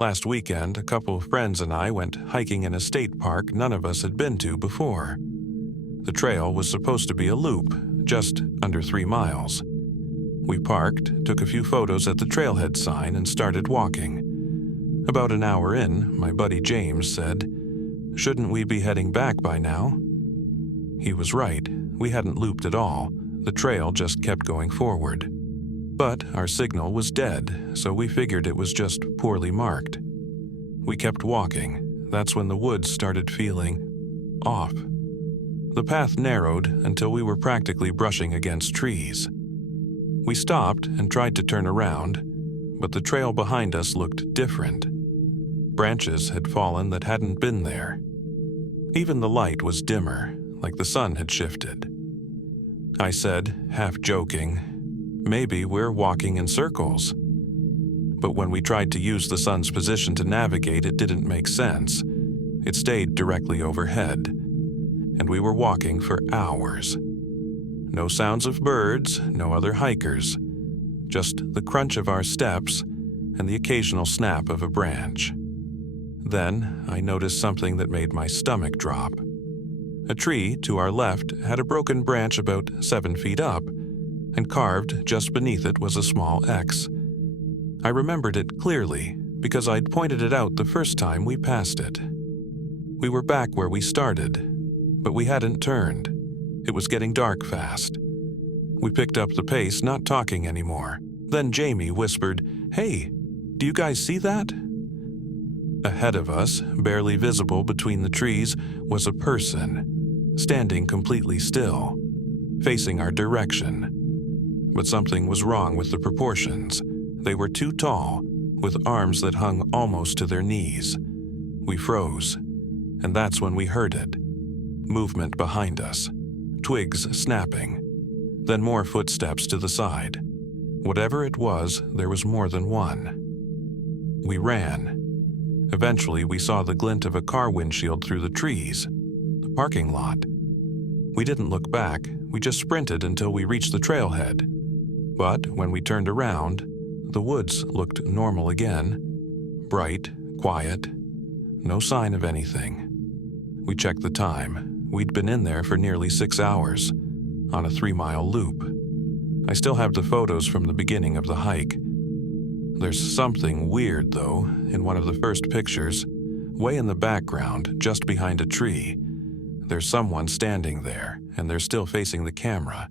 Last weekend, a couple of friends and I went hiking in a state park none of us had been to before. The trail was supposed to be a loop, just under 3 miles. We parked, took a few photos at the trailhead sign, and started walking. About an hour in, my buddy James said, "Shouldn't we be heading back by now?" He was right. We hadn't looped at all. The trail just kept going forward. But our signal was dead, so we figured it was just poorly marked. We kept walking. That's when the woods started feeling off. The path narrowed until we were practically brushing against trees. We stopped and tried to turn around, but the trail behind us looked different. Branches had fallen that hadn't been there. Even the light was dimmer, like the sun had shifted. I said, half joking, "Maybe we're walking in circles." But when we tried to use the sun's position to navigate, it didn't make sense. It stayed directly overhead, and we were walking for hours. No sounds of birds, no other hikers, just the crunch of our steps and the occasional snap of a branch. Then I noticed something that made my stomach drop. A tree to our left had a broken branch about 7 feet up, and carved just beneath it was a small X. I remembered it clearly because I'd pointed it out the first time we passed it. We were back where we started, but we hadn't turned. It was getting dark fast. We picked up the pace, not talking anymore. Then Jamie whispered, "Hey, do you guys see that?" Ahead of us, barely visible between the trees, was a person, standing completely still, facing our direction. But something was wrong with the proportions. They were too tall, with arms that hung almost to their knees. We froze, and that's when we heard it. Movement behind us, twigs snapping, then more footsteps to the side. Whatever it was, there was more than one. We ran. Eventually, we saw the glint of a car windshield through the trees, the parking lot. We didn't look back, we just sprinted until we reached the trailhead. But when we turned around, the woods looked normal again. Bright, quiet, no sign of anything. We checked the time. We'd been in there for nearly 6 hours, on a 3-mile loop. I still have the photos from the beginning of the hike. There's something weird, though, in one of the first pictures. Way in the background, just behind a tree, there's someone standing there, and they're still facing the camera.